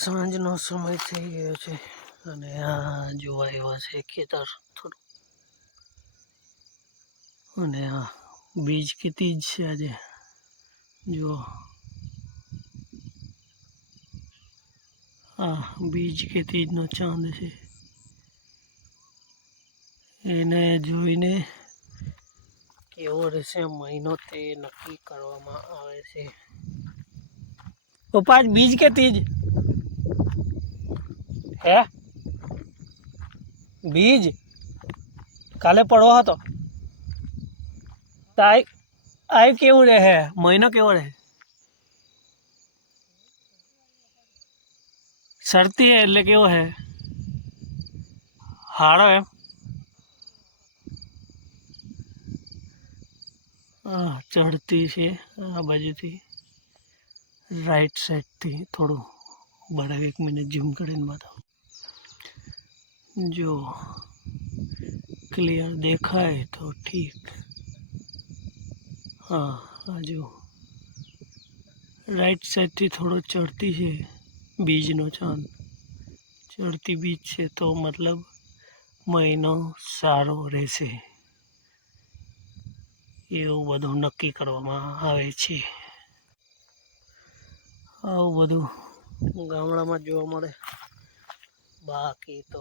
સાંજનો સમય થઈ ગયો છે અને આ જોવા આવ્યા છે ખેતર થોડું, અને આ બીજ કે તીજ છે આજે. જુઓ આ બીજ કે તીજનો ચાંદ છે. એને જોઈને કેવો રહેશે મહિનો તે નક્કી કરવામાં આવે છે. પપ્પા બીજ કે તીજ હે? બીજ કાલે પડવો હતો. આ કેવું રહે મહિનો કેવો રહે? સરતી હે એટલે કેવો હે? હાડો એમ? ચડતી છે આ બાજુથી, રાઈટ સાઈડથી થોડું બરાબર 1 મિનિટ ઝૂમ કરીને બતાવો. જો ક્લિયર દેખાય તો ઠીક. હા આ જો રાઈટ સાઈડથી થોડો ચડતી છે બીજનો ચાંદ. ચડતી બીજ છે તો મતલબ મહિનો સારો રહેશે એવું બધું નક્કી કરવામાં આવે છે. આવું બધું ગામડામાં જોવા મળે. બાકી તો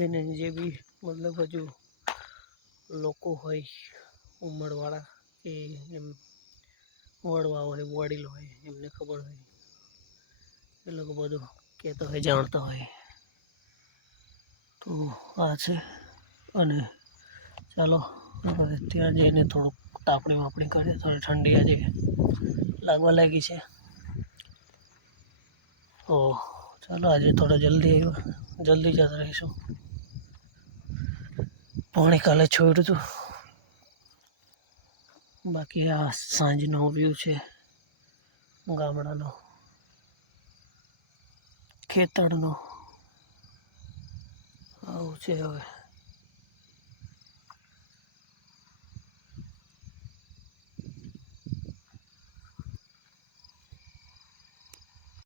એને જે બી મતલબ હજુ લોકો હોય ઉંમરવાળા કે એમ વડવા હોય વડીલ હોય એમને ખબર હોય, એ લોકો બધું કહેતા હોય જાણતા હોય. તો આ છે. અને ચાલો આપણે ત્યાં જઈને થોડુંક તાપણી વાપણી કરીએ. થોડી ઠંડી આજે લાગવા લાગી છે. તો ચાલો આજે થોડા જલ્દી જતા રહીશું. પાણી કાલે છોડ્યું હતું. બાકી આ સાંજનો વ્યૂ છે ગામડાનો, ખેતરનો. આવું છે હવે.